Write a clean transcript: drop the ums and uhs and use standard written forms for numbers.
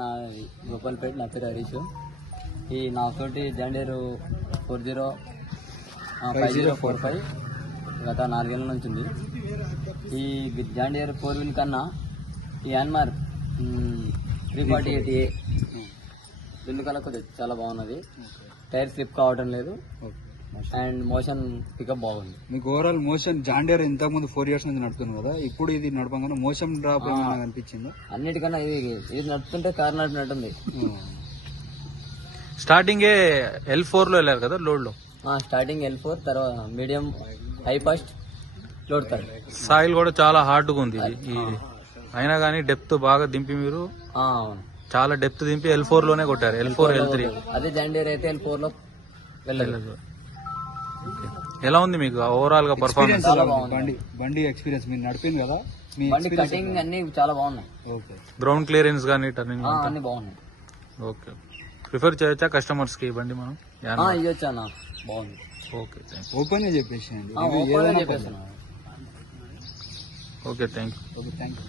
నా గోపాల్పేట, నా పేరు హరీష్. ఈ నాతోటి జాండియర్ 5045 గత 4 ఏళ్ళ నుంచి ఉంది. ఈ జాండియర్ 4 వీల్ కన్నా ఈ యాన్మార్ 348A రెండు కన్నా కొద్దిగా చాలా బాగున్నది. టైర్ స్లిప్ కావడం లేదు అండ్ మోషన్ పికప్ బాగుంది. మీకు ఓవరాల్ మోషన్ జాండియర్ ఇంతకుముందు 4 years నుంచి నడుపుతుంది కదా, ఇప్పుడు ఇది నడపగానే మోషన్ డ్రాప్ ఏమైనా అనిపించిందా? అన్నిటికన్నా ఇది నడుపుతుంటే కార్ నడిపినట్టుంది. స్టార్టింగే L4 లో వెళ్ళారు కదా లోడ్ లో. స్టార్టింగ్ L4, తర్వాత medium, high fast, load third. Soil కూడా చాలా హార్డ్గా ఉంది ఇది. అయినా కానీ డెప్త్ బాగా దింపి మీరు అవును, చాలా డెప్త్ దింపి L4 లోనే కొట్టారు. L4 L3 అదే జాండియర్ అయితే L4 లో వెళ్ళలేదు. ఎలా ఉంది మీకు ఓవరాల్ గా పర్ఫార్మెన్స్? బండి ఎక్స్పీరియన్స్ మీరు నడిపింది కదా, మీ బండి కటింగ్ అన్ని చాలా బాగున్నాయి. ఓకే. గ్రౌండ్ క్లియరెన్స్ కానీ టర్నింగ్ అన్ని బాగున్నాయి. ఓకే. ప్రిఫర్ చేయొచ్చా కస్టమర్స్ కి బండి మనం? ఇవ్వచ్చా? బాగుంది. ఓకే, ఓపెన్ గా చెప్పేసి చెప్పేస్తాను. Okay, thank you. Okay, thank you.